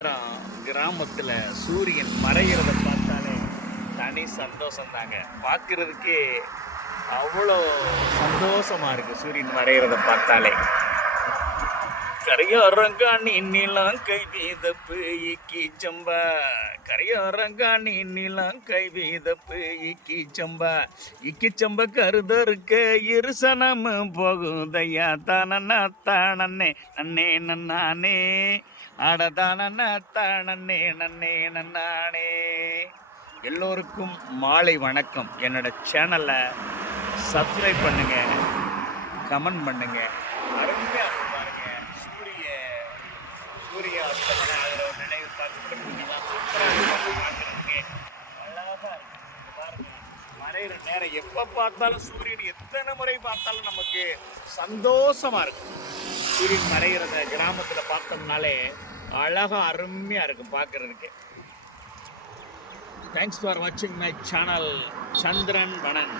கிராமத்துல சூரியன் மறைகிறத பார்த்தாலே தனி சந்தோஷம் தாங்க. பார்க்கறதுக்கே அவ்வளோ சந்தோஷமா இருக்கு சூரியன் மறைகிறத பார்த்தாலே. கரையோரங்காணி நிலம் கை வீதப்பு இக்கி சம்பா, கரையோரங்காணி நிலம் கை வீதப்பு இக்கி சம்பா, இக்கி சம்ப கருதருக்க இருசனமும் போகுதையா தானண்ணா தானண்ணே நன்னே நன்னானே அடதானண்ணா தானண்ணே நன்னே நன்னானே. எல்லோருக்கும் மாலை வணக்கம். என்னோட சேனலை சப்ஸ்கிரைப் பண்ணுங்க, கமெண்ட் பண்ணுங்க. அருமையா இருக்கு பாருங்க. சூரிய அஸ்தமனம் ஆகிற ஒரு நினைவு பார்த்துக்கலாம். சூப்பராக இருக்கு பார்க்கறதுக்கு. அழகா இருக்கு. இங்க பாருங்க, மறைகிற நேரம் எப்போ பார்த்தாலும் சூரியன் எத்தனை முறை பார்த்தாலும் நமக்கு சந்தோஷமா இருக்கும். சூரியன் மறைகிறத கிராமத்தில் பார்த்தோம்னாலே அழகா அருமையா இருக்கும் பார்க்கறதுக்கு. தேங்க்ஸ் ஃபார் வாட்சிங் மை சேனல். சந்திரன் வனன்.